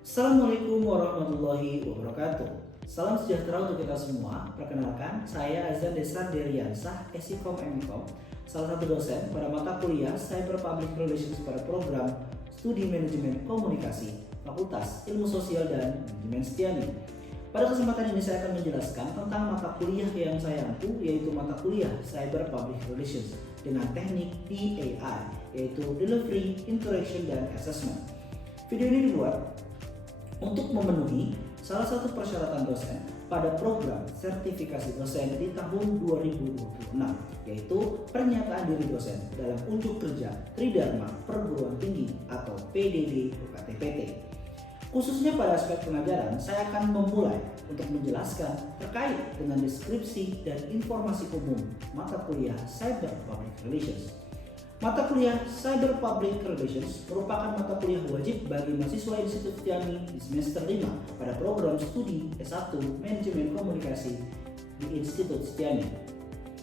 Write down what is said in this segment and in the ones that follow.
Assalamualaikum warahmatullahi wabarakatuh. Salam sejahtera untuk kita semua. Perkenalkan, saya Azan Desra Deriansah, Esikom Emikom, salah satu dosen pada mata kuliah Cyber Public Relations pada program Studi Manajemen Komunikasi, Fakultas Ilmu Sosial dan Manajemen Setiani. Pada kesempatan ini saya akan menjelaskan tentang mata kuliah yang saya ampu, yaitu mata kuliah Cyber Public Relations dengan teknik DAI, yaitu Delivery, Interaction, dan Assessment. Video ini dibuat untuk memenuhi salah satu persyaratan dosen pada program sertifikasi dosen di tahun 2026, yaitu pernyataan diri dosen dalam unjuk kerja Tridharma Perguruan Tinggi atau PDD UKT-PT. Khususnya pada aspek pengajaran, saya akan memulai untuk menjelaskan terkait dengan deskripsi dan informasi umum mata kuliah Cyber Public Relations. Mata kuliah Cyber Public Relations merupakan mata kuliah wajib bagi mahasiswa Institut Setiani di semester 5 pada program studi S1 Manajemen Komunikasi di Institut Setiani.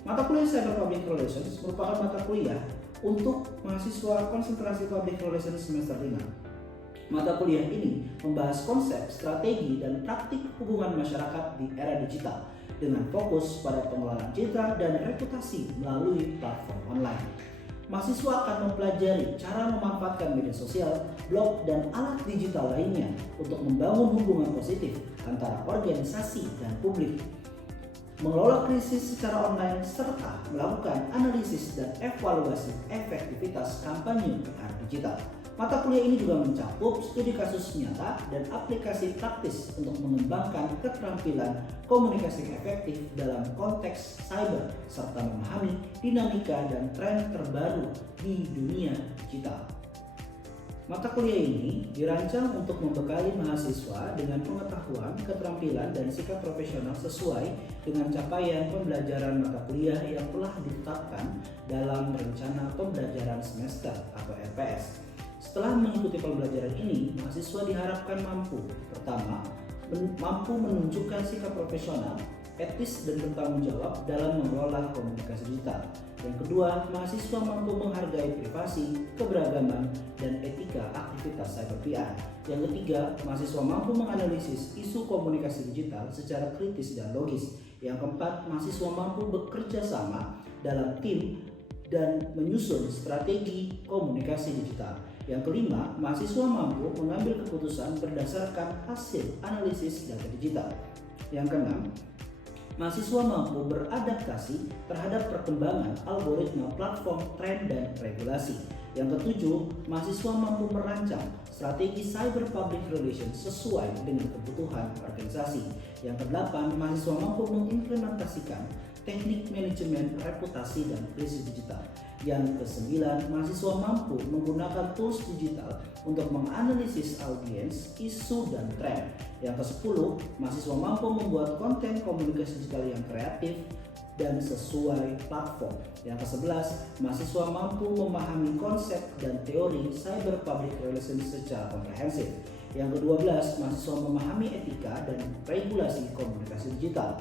Mata kuliah Cyber Public Relations merupakan mata kuliah untuk mahasiswa konsentrasi Public Relations semester 5. Mata kuliah ini membahas konsep, strategi, dan praktik hubungan masyarakat di era digital dengan fokus pada pengelolaan citra dan reputasi melalui platform online. Mahasiswa akan mempelajari cara memanfaatkan media sosial, blog, dan alat digital lainnya untuk membangun hubungan positif antara organisasi dan publik, mengelola krisis secara online, serta melakukan analisis dan evaluasi efektivitas kampanye PR digital. Mata kuliah ini juga mencakup studi kasus nyata dan aplikasi praktis untuk mengembangkan keterampilan komunikasi efektif dalam konteks cyber serta memahami dinamika dan tren terbaru di dunia digital. Mata kuliah ini dirancang untuk membekali mahasiswa dengan pengetahuan, keterampilan, dan sikap profesional sesuai dengan capaian pembelajaran mata kuliah yang telah ditetapkan dalam rencana pembelajaran semester atau RPS. Setelah mengikuti pembelajaran ini, mahasiswa diharapkan pertama, mampu menunjukkan sikap profesional, etis, dan bertanggung jawab dalam mengelola komunikasi digital. Yang kedua, mahasiswa mampu menghargai privasi, keberagaman, dan etika aktivitas cyber PR. Yang ketiga, mahasiswa mampu menganalisis isu komunikasi digital secara kritis dan logis. Yang keempat, mahasiswa mampu bekerja sama dalam tim dan menyusun strategi komunikasi digital. Yang kelima, mahasiswa mampu mengambil keputusan berdasarkan hasil analisis data digital. Yang keenam, mahasiswa mampu beradaptasi terhadap perkembangan algoritma, platform, tren, dan regulasi. Yang ketujuh, mahasiswa mampu merancang strategi cyber public relations sesuai dengan kebutuhan organisasi. Yang kedelapan, mahasiswa mampu mengimplementasikan teknik manajemen reputasi dan krisis digital. Yang kesembilan, mahasiswa mampu menggunakan tools digital untuk menganalisis audiens, isu, dan tren. Yang kesepuluh, mahasiswa mampu membuat konten komunikasi digital yang kreatif dan sesuai platform. Yang kesebelas, mahasiswa mampu memahami konsep dan teori cyber public relations secara komprehensif. Yang ke-12, mahasiswa memahami etika dan regulasi komunikasi digital.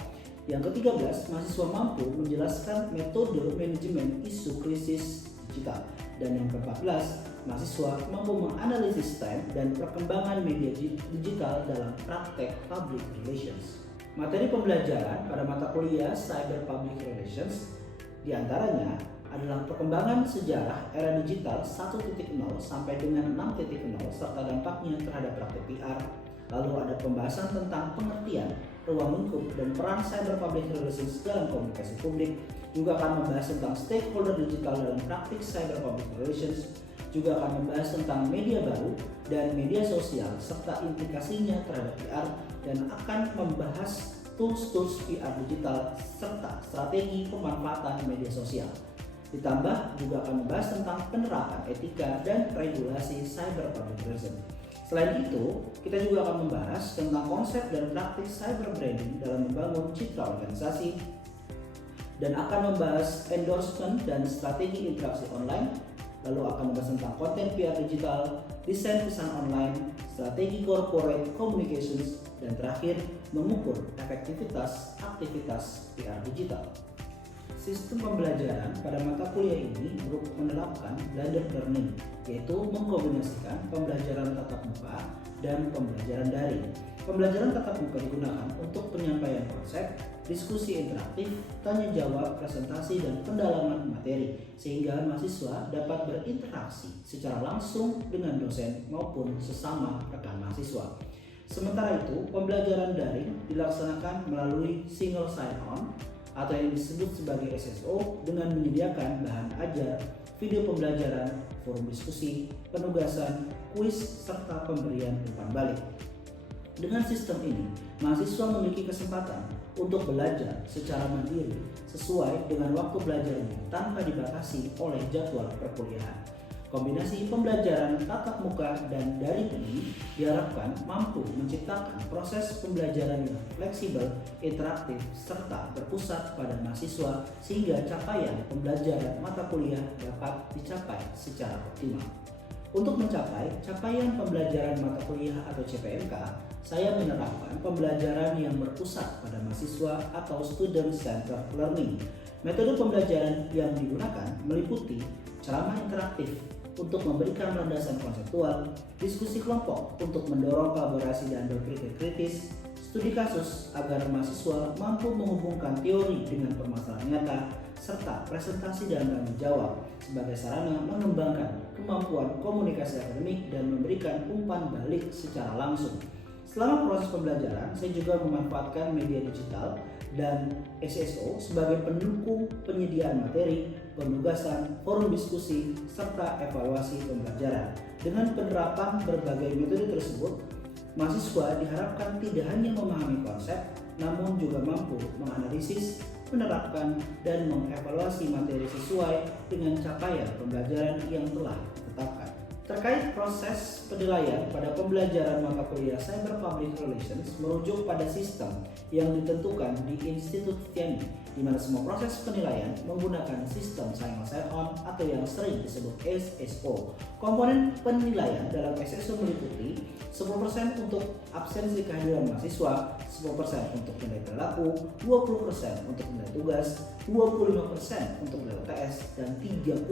Yang ke-13, mahasiswa mampu menjelaskan metode manajemen isu krisis digital. Dan yang ke-14, mahasiswa mampu menganalisis tren dan perkembangan media digital dalam praktek public relations. Materi pembelajaran pada mata kuliah Cyber Public Relations diantaranya adalah perkembangan sejarah era digital 1.0 sampai dengan 6.0 serta dampaknya terhadap praktek PR. Lalu ada pembahasan tentang pengertian, ruang lingkup, dan peran cyber public relations dalam komunikasi publik. Juga akan membahas tentang stakeholder digital dalam praktik cyber public relations. Juga akan membahas tentang media baru dan media sosial serta implikasinya terhadap PR, dan akan membahas tools-tools PR digital serta strategi pemanfaatan media sosial. Ditambah juga akan membahas tentang penerapan etika dan regulasi cyber public relations. Selain itu, kita juga akan membahas tentang konsep dan praktik cyber branding dalam membangun citra organisasi, dan akan membahas endorsement dan strategi interaksi online. Lalu akan membahas tentang konten PR digital, desain pesan online, strategi corporate communications, dan terakhir mengukur efektivitas aktivitas PR digital. Sistem pembelajaran pada mata kuliah ini menerapkan blended learning, yaitu mengkombinasikan pembelajaran tatap muka dan pembelajaran daring. Pembelajaran tatap muka digunakan untuk penyampaian konsep, diskusi interaktif, tanya jawab, presentasi, dan pendalaman materi, sehingga mahasiswa dapat berinteraksi secara langsung dengan dosen maupun sesama rekan mahasiswa. Sementara itu, pembelajaran daring dilaksanakan melalui single sign-on atau yang disebut sebagai SSO dengan menyediakan bahan ajar, video pembelajaran, forum diskusi, penugasan, kuis, serta pemberian umpan balik. Dengan sistem ini, mahasiswa memiliki kesempatan untuk belajar secara mandiri sesuai dengan waktu belajarnya tanpa dibatasi oleh jadwal perkuliahan. Kombinasi pembelajaran tatap muka dan daring ini diharapkan mampu menciptakan proses pembelajaran yang fleksibel, interaktif, serta berpusat pada mahasiswa sehingga capaian pembelajaran mata kuliah dapat dicapai secara optimal. Untuk mencapai capaian pembelajaran mata kuliah atau CPMK, saya menerapkan pembelajaran yang berpusat pada mahasiswa atau student centered learning. Metode pembelajaran yang digunakan meliputi ceramah interaktif untuk memberikan landasan konseptual, diskusi kelompok untuk mendorong kolaborasi dan berpikir kritis, studi kasus agar mahasiswa mampu menghubungkan teori dengan permasalahan nyata, serta presentasi dan tanya jawab sebagai sarana mengembangkan kemampuan komunikasi akademik dan memberikan umpan balik secara langsung. Selama proses pembelajaran, saya juga memanfaatkan media digital dan SSO sebagai pendukung penyediaan materi, penugasan, forum diskusi, serta evaluasi pembelajaran. Dengan penerapan berbagai metode tersebut, mahasiswa diharapkan tidak hanya memahami konsep, namun juga mampu menganalisis, menerapkan, dan mengevaluasi materi sesuai dengan capaian pembelajaran yang telah ditetapkan. Terkait proses penilaian pada pembelajaran mata kuliah Cyber Public Relations merujuk pada sistem yang ditentukan di Institut TIAMI, di mana semua proses penilaian menggunakan sistem single sign-on atau yang sering disebut SSO. Komponen penilaian dalam SSO meliputi 10% untuk absensi kehadiran mahasiswa, 10% untuk nilai perilaku, 20% untuk nilai tugas, 25% untuk nilai UTS, dan 35%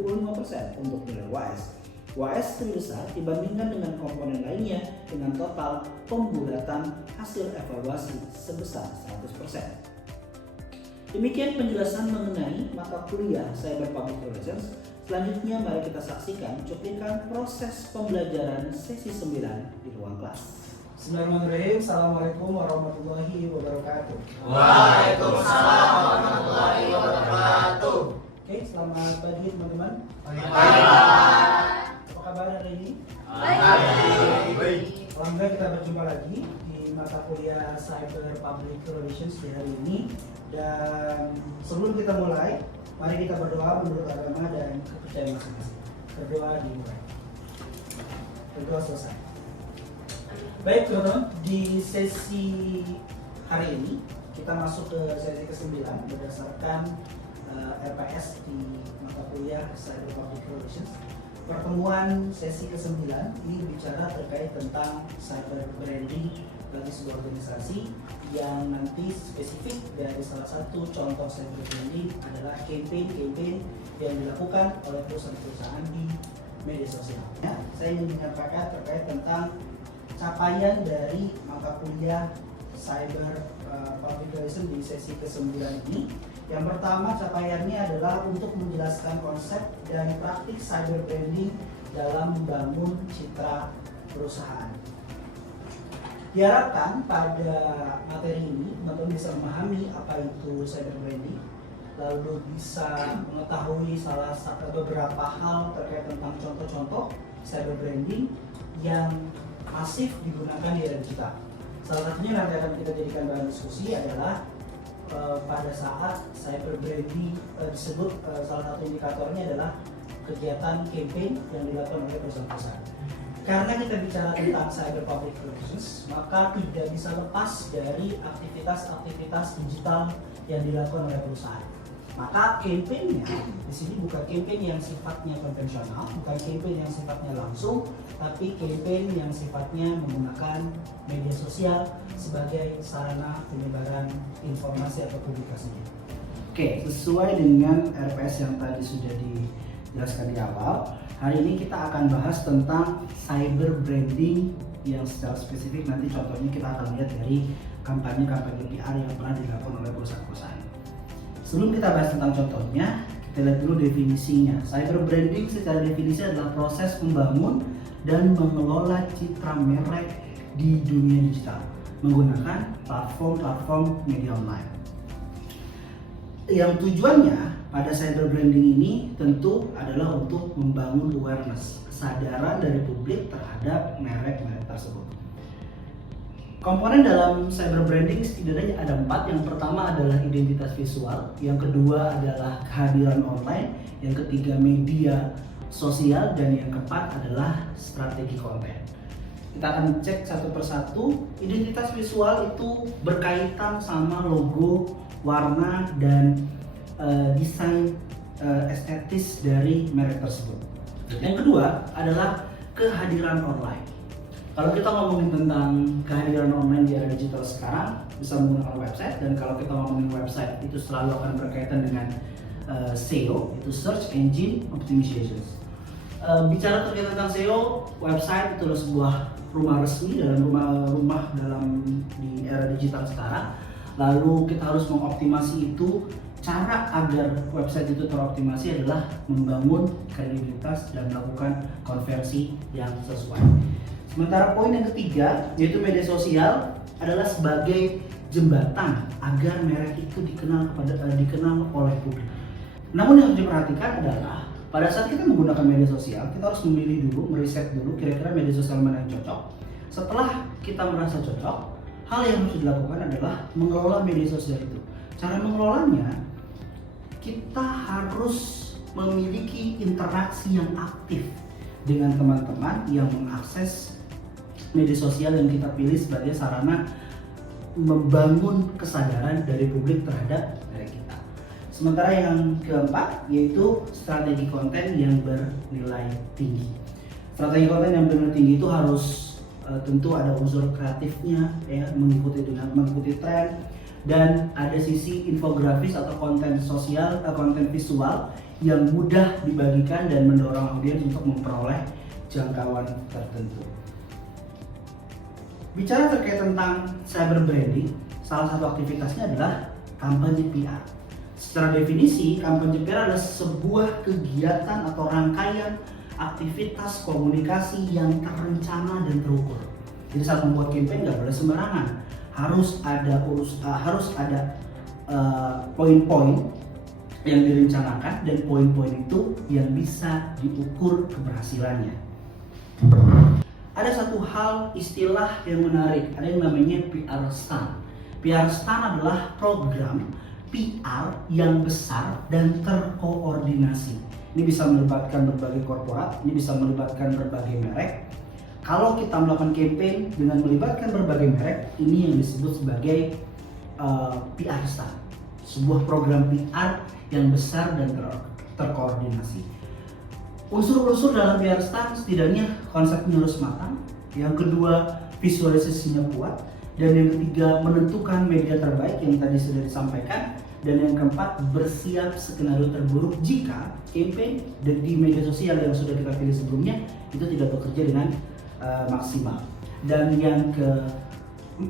untuk nilai UAS. UAS lebih besar dibandingkan dengan komponen lainnya dengan total pembulatan hasil evaluasi sebesar 100%. Demikian penjelasan mengenai mata kuliah Cyber Public Relations. Selanjutnya mari kita saksikan cuplikan proses pembelajaran sesi 9 di ruang kelas. Bismillahirrahmanirrahim. Assalamualaikum warahmatullahi wabarakatuh. Waalaikumsalam warahmatullahi wabarakatuh. Oke, selamat pagi teman-teman. Apa kabar hari ini? Baik. Alhamdulillah kita berjumpa lagi di mata kuliah Cyber Public Relations di hari ini. Dan sebelum kita mulai, mari kita berdoa menurut agama dan kepercayaan masing-masing. Berdoa dimulai. Berdoa selesai. Baik teman-teman, di sesi hari ini kita masuk ke sesi ke-9 berdasarkan RPS di mata kuliah Cyber Public Relations. Pertemuan sesi ke-9 ini berbicara terkait tentang cyber branding bagi sebuah organisasi yang nanti spesifik dari salah satu contoh cyber branding adalah campaign yang dilakukan oleh perusahaan-perusahaan di media sosial. Ya, saya ingin menyampaikan terkait tentang capaian dari mata kuliah Cyber Public Relations di sesi ke-9 ini. Yang pertama, capaiannya adalah untuk menjelaskan konsep dan praktik cyber branding dalam membangun citra perusahaan. Diharapkan pada materi ini teman-teman bisa memahami apa itu cyber branding, lalu bisa mengetahui beberapa hal terkait tentang contoh-contoh cyber branding yang masif digunakan di era digital. Salah satunya nanti akan kita jadikan bahan diskusi adalah pada saat cyber branding disebut salah satu indikatornya adalah kegiatan campaign yang dilakukan oleh perusahaan-perusahaan. Karena kita bicara tentang cyber public relations, maka tidak bisa lepas dari aktivitas-aktivitas digital yang dilakukan oleh perusahaan. Maka campaignnya di sini bukan campaign yang sifatnya konvensional, bukan campaign yang sifatnya langsung, tapi campaign yang sifatnya menggunakan media sosial sebagai sarana penyebaran informasi atau publikasinya. Oke, sesuai dengan RPS yang tadi sudah dijelaskan di awal, hari ini kita akan bahas tentang cyber branding yang secara spesifik nanti contohnya kita akan lihat dari kampanye-kampanye PR yang pernah dilakukan oleh perusahaan-perusahaan. Sebelum kita bahas tentang contohnya, kita lihat dulu definisinya. Cyber branding secara definisi adalah proses membangun dan mengelola citra merek di dunia digital menggunakan platform-platform media online. Yang tujuannya pada cyber branding ini tentu adalah untuk membangun awareness, kesadaran dari publik terhadap merek-merek tersebut. Komponen dalam cyber branding setidaknya ada 4. Yang pertama adalah identitas visual, yang kedua adalah kehadiran online, yang ketiga media sosial, dan yang keempat adalah strategi konten. Kita akan cek satu persatu. Identitas visual itu berkaitan sama logo, warna, dan desain estetis dari merek tersebut. Yang kedua adalah kehadiran online. Kalau kita ngomongin tentang kehadiran online di era digital sekarang, bisa menggunakan website, dan kalau kita ngomongin website itu selalu akan berkaitan dengan SEO, itu Search Engine Optimization. Bicara terkait tentang SEO, website itu adalah sebuah rumah resmi dalam rumah dalam di era digital sekarang. Lalu kita harus mengoptimasi itu. Cara agar website itu teroptimasi adalah membangun kredibilitas dan melakukan konversi yang sesuai. Sementara poin yang ketiga, yaitu media sosial, adalah sebagai jembatan agar merek itu dikenal oleh publik. Namun yang harus diperhatikan adalah pada saat kita menggunakan media sosial, kita harus memilih dulu, meriset dulu kira-kira media sosial mana yang cocok. Setelah kita merasa cocok, hal yang harus dilakukan adalah mengelola media sosial itu. Cara mengelolanya, kita harus memiliki interaksi yang aktif dengan teman-teman yang mengakses media sosial yang kita pilih sebagai sarana membangun kesadaran dari publik terhadap merek kita. Sementara yang keempat yaitu strategi konten yang bernilai tinggi. Strategi konten yang bernilai tinggi itu harus tentu ada unsur kreatifnya, ya, mengikuti tren, dan ada sisi infografis atau konten sosial, konten visual yang mudah dibagikan dan mendorong audiens untuk memperoleh jangkauan tertentu. Bicara terkait tentang cyber branding, salah satu aktivitasnya adalah kampanye PR. Secara definisi, kampanye PR adalah sebuah kegiatan atau rangkaian aktivitas komunikasi yang terencana dan terukur. Jadi saat membuat campaign nggak boleh sembarangan. Harus ada poin-poin yang direncanakan dan poin-poin itu yang bisa diukur keberhasilannya. Ada satu hal istilah yang menarik, ada yang namanya PR stunt. PR stunt adalah program PR yang besar dan terkoordinasi. Ini bisa melibatkan berbagai korporat, ini bisa melibatkan berbagai merek. Kalau kita melakukan campaign dengan melibatkan berbagai merek, ini yang disebut sebagai PR stunt, sebuah program PR yang besar dan terkoordinasi. Unsur-unsur dalam PR stunt setidaknya konsepnya harus matang, yang kedua visualisasinya kuat, dan yang ketiga menentukan media terbaik yang tadi sudah disampaikan, dan yang keempat bersiap skenario terburuk jika campaign di media sosial yang sudah kita pilih sebelumnya itu tidak bekerja dengan maksimal. Dan yang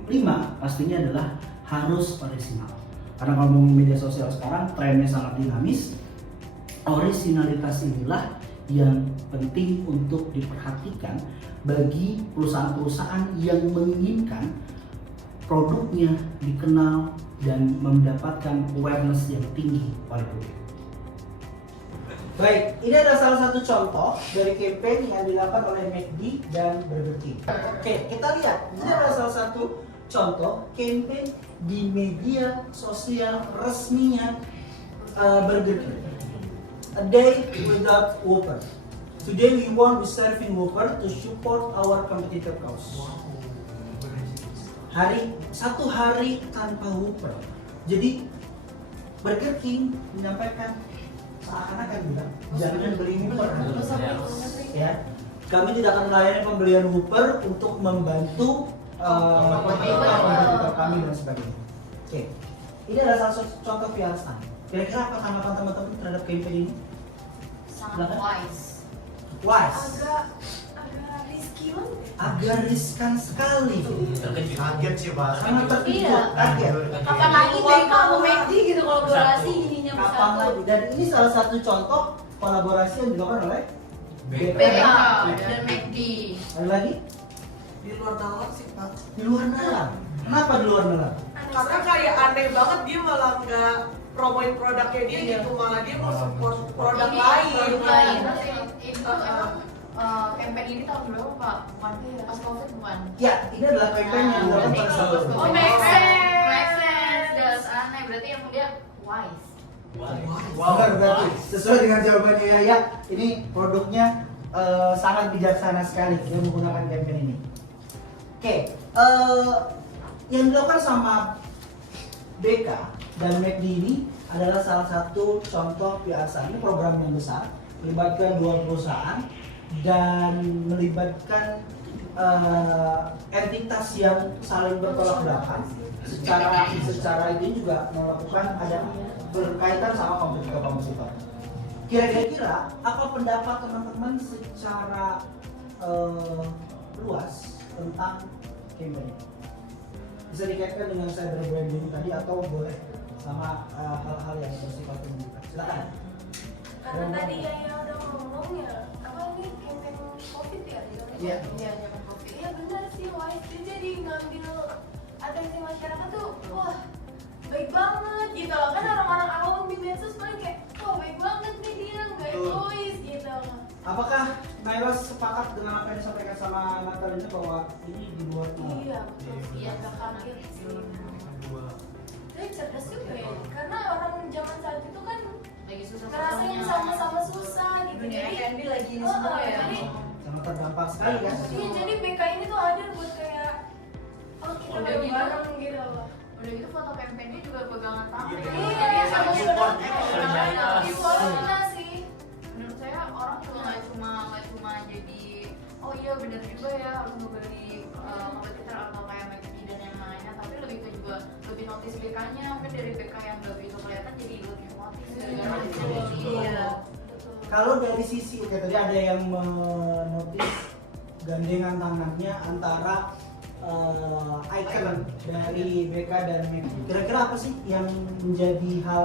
kelima pastinya adalah harus orisinal. Karena kalau ngomongin media sosial sekarang trennya sangat dinamis, orisinalitas inilah yang penting untuk diperhatikan bagi perusahaan-perusahaan yang menginginkan produknya dikenal dan mendapatkan awareness yang tinggi oleh publik. Baik, ini adalah salah satu contoh dari campaign yang dilakukan oleh McD dan Burger King. Oke, kita lihat. Ini adalah salah satu contoh campaign di media sosial resminya Burger King. A day without Whopper. Today we won't be serving Whopper to support our competitor cause. Satu hari tanpa Whopper. Jadi Burger King menyampaikan seakan-akan bilang jangan beli Whopper. Ya, kami tidak akan melayani pembelian Whopper untuk membantu kompetitor kami dan sebagainya. Oke, ini adalah salah satu contoh PR stunt. Kira-kira apa tanggapan teman-teman terhadap campaign ini? Sangat wise. Wise. Agak risky banget. agak riskan sekali. Terkejut. Kaget sih Pak. Sangat terkejut, Iya. kaget. Kapan lagi BK sama McD gitu kolaborasi ininya Kapan bersatu. lagi? Dan ini salah satu contoh kolaborasi yang dilakukan oleh BK. BK dan McD. Ada lagi? Di luar nalar sih Pak. Di luar nalar. Kenapa di luar nalar? Karena kayak aneh banget dia malah nggak promoin produknya dia Iya. gitu, malah dia mau support produk Ini lain. produk lain. Itu emang campaign ini tahun berapa Pak? Bukan pas COVID bukan? Ya, ini adalah campaign yang dilakukan pada saat itu. Oh, make sense. Make sense. That's aneh. Berarti yang dia wise. Benar berarti sesuai dengan jawabannya ya. Ini produknya sangat bijaksana sekali dia menggunakan campaign ini. Oke, yang dilakukan sama BK dan McD ini adalah salah satu contoh PRSA. Ini program yang besar, melibatkan 2 perusahaan dan melibatkan entitas yang saling bertolak belakang. Secara ini juga melakukan ada berkaitan sama kompetitor-kompetitor. Kira-kira apa pendapat teman-teman secara luas tentang campaign ini? Bisa dikaitkan dengan cyberbranding tadi atau boleh sama hal-hal yang bersifat umum? Silakan. Karena tadi yang udah ngomong ya, apa ini campaign COVID ya? Iya. Iya, zaman COVID. Iya benar sih, wise dia jadi ngambil atensi masyarakat tuh, wah baik banget gitu loh. Kan orang-orang awam di medsos paling kayak, wah baik banget nih dia, nggak egois gitu. Apakah Nairos sepakat dengan apa yang disampaikan sama Natalina bahwa ini di luar nalar? Iya betul, iya gak kaget sih. Dia cerdas juga ya, karena orang zaman saat itu kan Lagi susah ngerasain sama-sama susah gitu. Dunia Jadi, F&B lagi ini semua ya. jadi Sangat terdampak sekali kan? iya, jadi BK ini tuh hadir buat kayak, oh kita Udah gitu. bareng gitu loh. Udah gitu foto campaignnya juga pegangan tangan. Iya, sama support. Iya sih. Menurut saya orang juga nggak cuma jadi oh iya benar juga ya harus ngebeli kompetitor atau kayak McD dan yang lainnya, tapi lebih ke juga lebih notice BK-nya. Mungkin dari BK yang nggak begitu kelihatan jadi lebih notice gara-gara Iya. Kalau dari sisi kayak tadi ada yang menotis gandengan tangannya antara icon dari BK dan McD. Kira-kira apa sih yang menjadi hal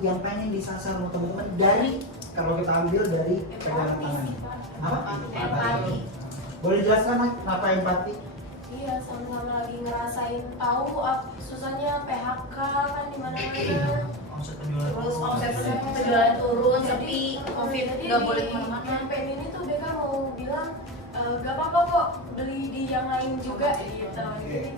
yang pengen disasar sama teman-teman dari kalau kita ambil dari pegangan tangan? Apa? Empati. Boleh jelaskan kenapa empati? Iya, sama-sama lagi ngerasain tahu susahnya PHK kan di mana-mana. Omset penjualan. Terus omset penjualan turun, sepi, COVID Jadi nggak di boleh kemana-mana. campaign ini tuh BK mau bilang gak apa-apa kok beli di yang lain juga gitu. Jadi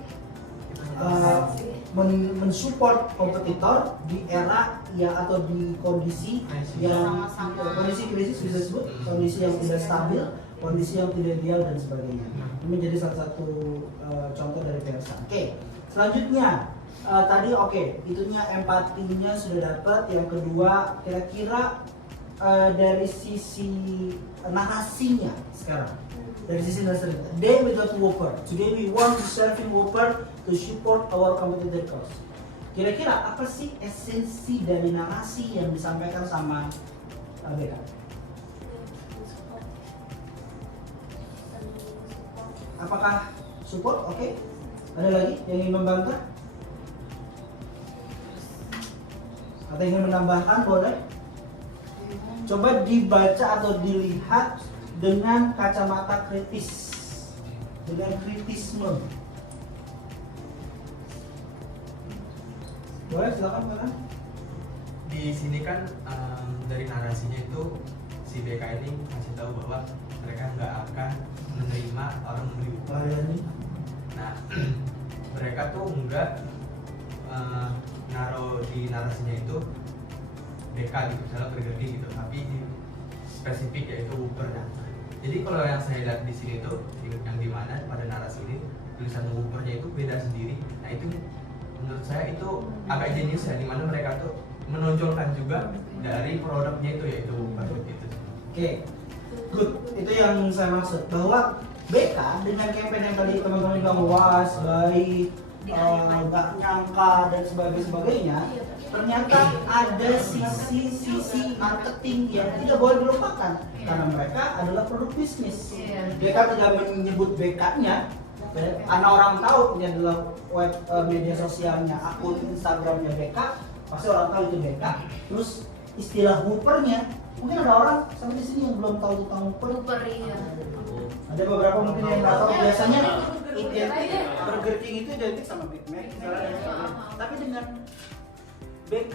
Mensupport kompetitor di era ya atau di kondisi yang Sama-sama. kondisi krisis bisa disebut kondisi yang tidak stabil, kondisi yang tidak ideal dan sebagainya. Ini menjadi salah satu contoh dari PRSA. Oke, selanjutnya tadi itunya empatinya sudah dapat. Yang kedua, kira-kira dari sisi narasinya sekarang. Dari sisi narasi, Day Without Whopper. Today we want to serving Whopper to support our competitor cause. Kira-kira apa sih esensi dari narasi yang disampaikan sama BK? Apakah support? Oke. Ada lagi yang ingin membantah? Atau ingin menambahkan boleh? Coba dibaca atau dilihat dengan kacamata kritis, dengan kritisme. Boleh silakan Pak. Di sini kan dari narasinya itu si BK ini kasih tahu bahwa mereka nggak akan menerima orang membeli upah. Nah, mereka tuh nggak naruh di narasinya itu BK gitu, misalnya Burger King gitu, tapi spesifik yaitu Uber. Jadi kalau yang saya lihat di sini tuh yang dimana pada narasi ini tulisan Ubernya itu beda sendiri. Nah itu menurut saya itu agak jenius ya, dimana mereka tuh menonjolkan juga dari produknya itu yaitu Uber gitu. Oke, good. Itu yang saya maksud bahwa BK dengan campaign yang tadi teman-teman bilang was, baik, nggak nyangka dan sebagainya, ternyata ada sisi marketing yang tidak boleh dilupakan karena mereka adalah produk bisnis. BK tidak menyebut BK-nya, karena orang tahu ini adalah web media sosialnya, akun Instagramnya BK, pasti orang tahu itu BK. Terus istilah Whopper-nya, mungkin ada orang sampai di sini yang belum tahu tentang Whopper. Ada beberapa mungkin yang nggak tahu. Biasanya identik Burger King itu identik sama Big Mac, misalnya dan sebagainya. Tapi dengan BK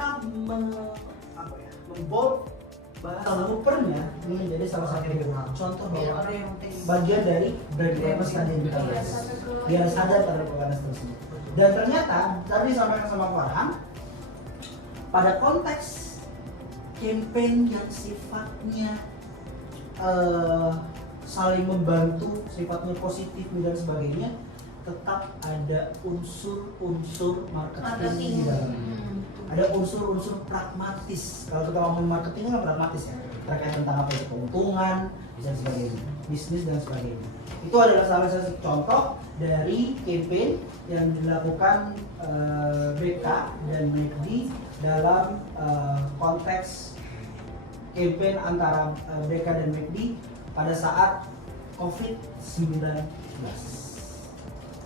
membold bahasa Whopper-nya, ini menjadi salah satu contoh bahwa bagian dari brand awareness tadi yang kita bahas. Biar sadar terhadap awareness tersebut. Dan ternyata tadi disampaikan sama Farhan, pada konteks campaign yang sifatnya saling membantu, sifatnya positif dan sebagainya, tetap ada unsur-unsur marketing di dalamnya. Ada unsur-unsur pragmatis. Kalau kita ngomong marketing kan pragmatis ya, terkait tentang apa itu keuntungan dan sebagainya, bisnis dan sebagainya. Itu adalah salah satu contoh dari campaign yang dilakukan BK dan McD dalam konteks campaign antara BK dan McD pada saat COVID-19.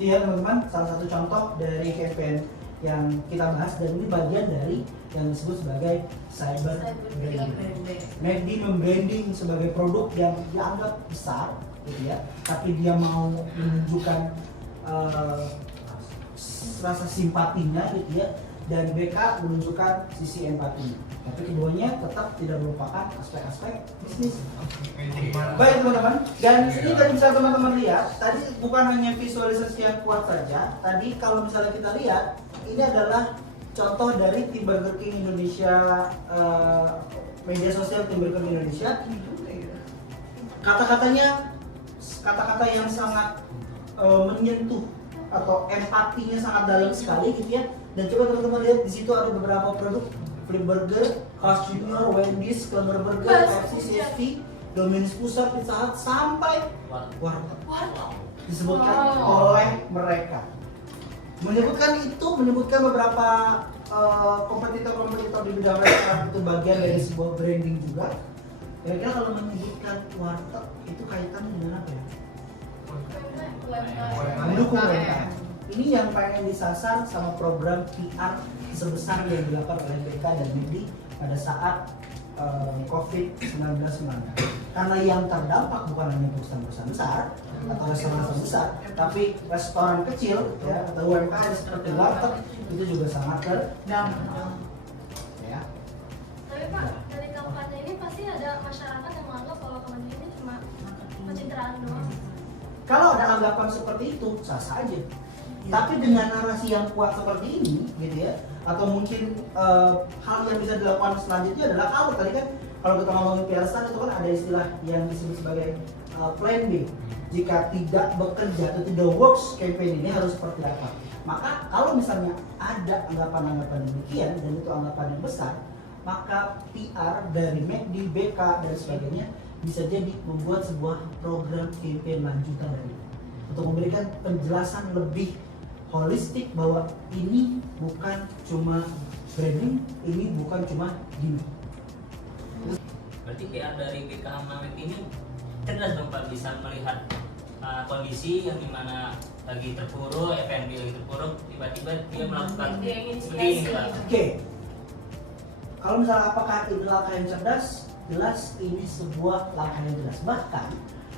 Iya teman-teman, salah satu contoh dari campaign yang kita bahas, dan ini bagian dari yang disebut sebagai cyber branding. McD membranding sebagai produk yang dianggap besar, gitu ya, tapi dia mau menunjukkan rasa simpatinya, gitu ya, dan BK menunjukkan sisi empatinya. Tapi keduanya tetap tidak melupakan aspek-aspek bisnis. Baik teman-teman, dan ini tadi bisa teman-teman lihat, tadi bukan hanya visualisasi yang kuat saja. Tadi kalau misalnya kita lihat, ini adalah contoh dari tim Burger King Indonesia, media sosial tim Burger King Indonesia. Kata-katanya kata-kata yang sangat menyentuh atau empatinya sangat dalam sekali, gitu ya. Dan coba teman-teman lihat di situ ada beberapa produk: Flip Burger, Carl's Jr., Wendy's, Klenger Burger, KFC, CST, Domino's Pizza, Pizza Hut, sampai Warteg disebutkan oleh mereka. Menyebutkan beberapa kompetitor di bidang mereka, itu bagian dari sebuah branding juga. Kira-kira kalau menyebutkan Warteg itu kaitannya dengan apa ya? Mendukung UMKM. Ini yang pengen disasar sama program PR sebesar yang dilakukan oleh BK dan McD pada saat COVID-19 melanda. Karena yang terdampak bukan hanya perusahaan besar atau restoran besar, tapi restoran kecil ya, atau UMKM seperti Warteg itu juga sangat terdampak. Ya. Tapi Pak, dari kampanye ini pasti ada masyarakat yang menganggap kalau kampanye ini cuma pencitraan doang. Kalau ada anggapan seperti itu, sah saja. Tapi dengan narasi yang kuat seperti ini, gitu ya, atau mungkin hal yang bisa dilakukan selanjutnya adalah kalau tadi kan kalau kita ngomongin PR stand itu kan ada istilah yang disebut sebagai plan B. Jika tidak bekerja atau tidak works campaign ini harus seperti apa? Maka kalau misalnya ada anggapan-anggapan demikian dan itu anggapan yang besar, maka PR dari McD, BK dan sebagainya bisa jadi membuat sebuah program campaign lanjutan dari itu untuk memberikan penjelasan lebih holistik bahwa ini bukan cuma branding, ini bukan cuma gimmick. Berarti PR dari BK sama McD ini cerdas dong Pak, bisa melihat kondisi yang dimana lagi terpuruk, F&B lagi terpuruk, tiba-tiba dia melakukan seperti ini Pak. Oke. Kalau misalnya apakah ini langkah yang cerdas? Jelas ini sebuah langkah yang jelas. Bahkan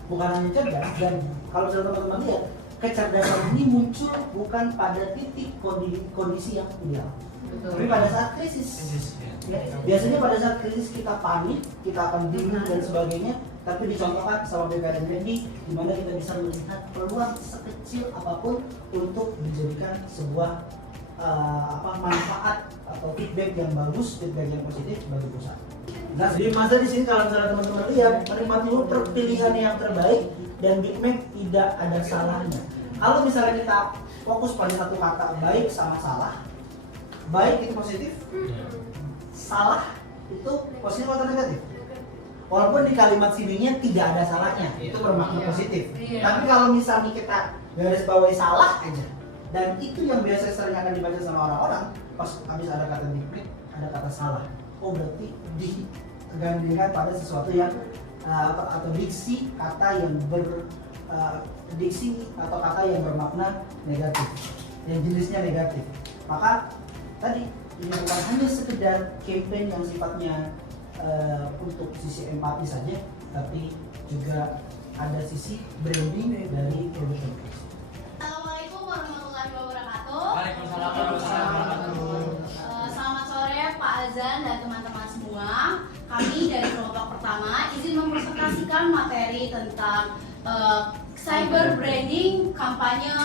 bukan hanya cerdas, dan kalau misalnya teman-teman lihat, kecerdasan ini muncul bukan pada titik kondisi yang ideal, tapi pada saat krisis. Ya, biasanya pada saat krisis kita panik, kita akan bingung dan sebagainya. Tapi dicontohkan sama BK dan McD, di mana kita bisa melihat peluang sekecil apapun untuk dijadikan sebuah manfaat atau feedback yang bagus, feedback yang positif bagi perusahaan. Nah, di masa di sini kalau misalnya teman-teman lihat, menikmati Whopper pilihan yang terbaik dan Big Mac tidak ada salahnya. Kalau misalnya kita fokus pada satu kata baik sama salah, baik itu positif, salah itu positif atau negatif? Walaupun di kalimat sininya tidak ada salahnya, itu bermakna positif. Tapi kalau misalnya kita garis bawahi salah aja, Dan itu yang biasa sering akan dibaca sama orang-orang pas habis ada kata diklik, ada kata salah. Oh berarti digandingkan pada sesuatu yang atau diksi kata yang diksi atau kata yang bermakna negatif, yang jenisnya negatif. Maka tadi ini bukan hanya sekedar campaign yang sifatnya untuk sisi empati saja, tapi juga ada sisi branding dari produk tersebut. Assalamualaikum warahmatullahi wabarakatuh. Waalaikumsalam warahmatullahi wabarakatuh. Selamat sore Pak Azan dan teman-teman semua. Kami dari kelompok pertama izin mempresentasikan materi tentang cyber branding kampanye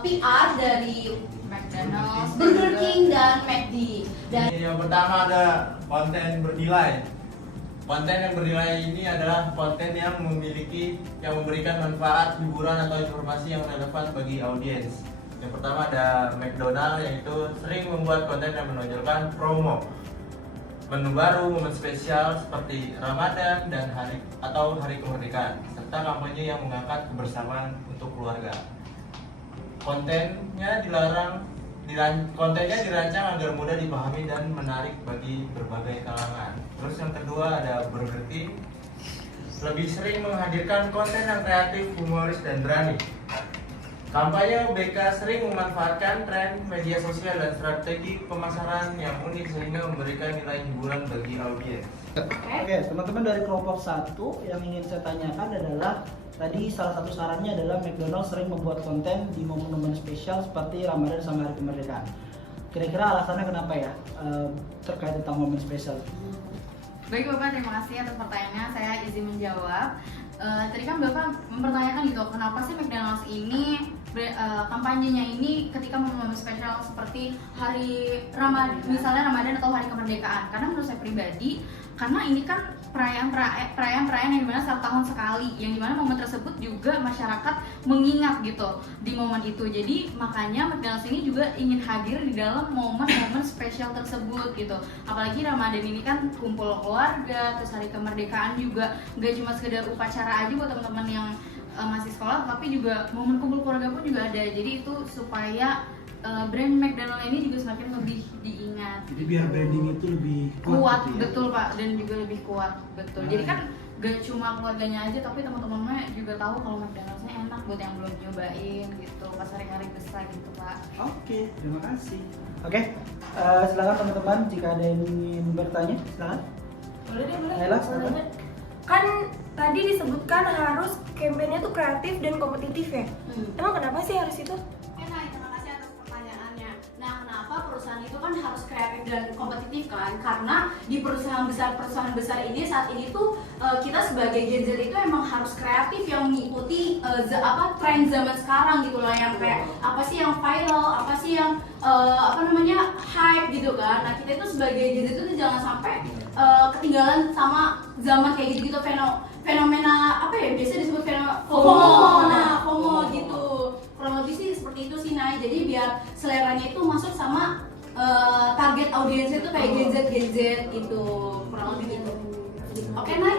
PR dari McDonald's, Burger King dan McD. Dan Yang pertama ada konten bernilai. Konten yang bernilai ini adalah konten yang memberikan manfaat, hiburan atau informasi yang relevan bagi audiens. Yang pertama ada McDonald's, yaitu sering membuat konten yang menonjolkan promo, menu baru, momen spesial seperti Ramadan dan hari kemerdekaan, serta kampanye yang mengangkat kebersamaan untuk keluarga. Kontennya dirancang agar mudah dipahami dan menarik bagi berbagai kalangan. Terus yang kedua ada Burger King, lebih sering menghadirkan konten yang kreatif, humoris, dan berani. Kampanye BK sering memanfaatkan tren media sosial dan strategi pemasaran yang unik sehingga memberikan nilai hiburan bagi audiens. Oke, teman-teman dari kelompok 1 yang ingin saya tanyakan adalah tadi salah satu sarannya adalah McDonald's sering membuat konten di momen-momen spesial seperti Ramadan sama hari kemerdekaan. Kira-kira alasannya kenapa ya terkait tentang momen spesial? Baik Bapak, terima kasih atas pertanyaannya. Saya izin menjawab. Tadi kan Bapak mempertanyakan gitu, kenapa sih McDonald's ini kampanyenya ini ketika momen spesial seperti hari Ramadan, misalnya Ramadan atau hari kemerdekaan? Karena menurut saya pribadi, karena ini kan perayaan yang dimana setiap tahun sekali, yang dimana momen tersebut juga masyarakat mengingat gitu di momen itu. Jadi makanya McDonald's ini juga ingin hadir di dalam momen-momen spesial tersebut gitu. Apalagi Ramadan ini kan kumpul keluarga, terus hari kemerdekaan juga nggak cuma sekedar upacara aja buat teman-teman yang masih sekolah, tapi juga momen kumpul keluarga pun juga ada. Jadi itu supaya brand McDonald's ini juga semakin lebih diingat. Jadi biar branding itu lebih kuat gitu ya? Betul Pak, dan juga lebih kuat, betul. Jadi kan gak cuma keluarganya aja, tapi teman-temannya juga tahu kalau McDonald's-nya enak buat yang belum nyobain gitu pas hari-hari besar gitu Pak. Oke, terima kasih. Oke, silakan teman-teman jika ada yang ingin bertanya, silakan. Boleh deh, boleh. Naila, Mau silakan. nanya. Kan tadi disebutkan harus kampanye tuh kreatif dan kompetitif ya. Emang kenapa sih harus itu? terima kasih atas pertanyaannya. Nah, kenapa perusahaan itu kan harus kreatif dan kompetitif kan? Karena di perusahaan besar ini saat ini tuh kita sebagai Gen Z itu emang harus kreatif yang mengikuti tren zaman sekarang gitu lah, yang kayak apa sih yang viral, apa sih yang hype gitu kan. Nah, kita itu sebagai Gen Z itu jangan sampai ketinggalan sama zaman kayak gitu-gitu, fenomena apa ya, biasa disebut fenomena FOMO gitu. Kurang lebih sih seperti itu sih Nay. Jadi biar seleranya itu masuk sama target audiensnya itu kayak Gen Z gitu, kurang lebih gitu. Oke Nay?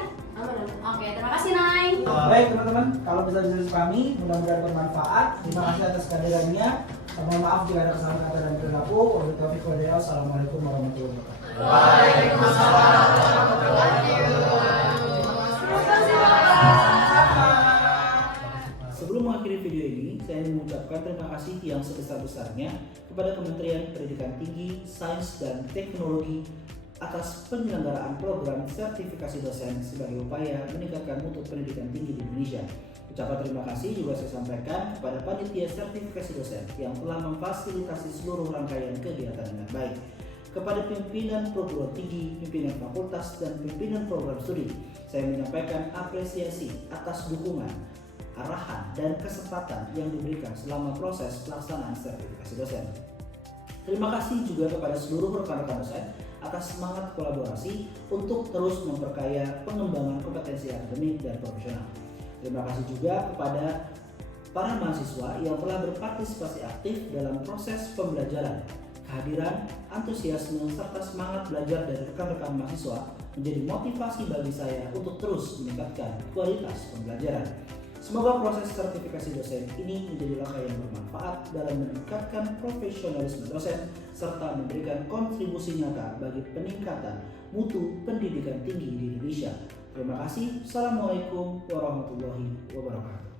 Oke, terima kasih Nay. Baik teman-teman, kalau bisa kami mudah-mudahan bermanfaat. Terima kasih atas kehadirannya. Mohon maaf jika ada kesalahan kata dan perilaku. Wabillahi taufiq wal hidayah. Assalamualaikum warahmatullahi wabarakatuh. Waalaikumsalam warahmatullahi Sebelum mengakhiri video ini, saya ingin mengucapkan terima kasih yang sebesar-besarnya kepada Kementerian Pendidikan Tinggi, Sains dan Teknologi atas penyelenggaraan program sertifikasi dosen sebagai upaya meningkatkan mutu pendidikan tinggi di Indonesia. Ucapan terima kasih juga saya sampaikan kepada panitia sertifikasi dosen yang telah memfasilitasi seluruh rangkaian kegiatan dengan baik. Kepada pimpinan perguruan tinggi, pimpinan fakultas, dan pimpinan program studi, saya menyampaikan apresiasi atas dukungan, arahan, dan kesempatan yang diberikan selama proses pelaksanaan sertifikasi dosen. Terima kasih juga kepada seluruh rekan-rekan dosen atas semangat kolaborasi untuk terus memperkaya pengembangan kompetensi akademik dan profesional. Terima kasih juga kepada para mahasiswa yang telah berpartisipasi aktif dalam proses pembelajaran. Kehadiran, antusiasme, serta semangat belajar dari rekan-rekan mahasiswa menjadi motivasi bagi saya untuk terus meningkatkan kualitas pembelajaran. Semoga proses sertifikasi dosen ini menjadi langkah yang bermanfaat dalam meningkatkan profesionalisme dosen serta memberikan kontribusi nyata bagi peningkatan mutu pendidikan tinggi di Indonesia. Terima kasih. Assalamualaikum warahmatullahi wabarakatuh.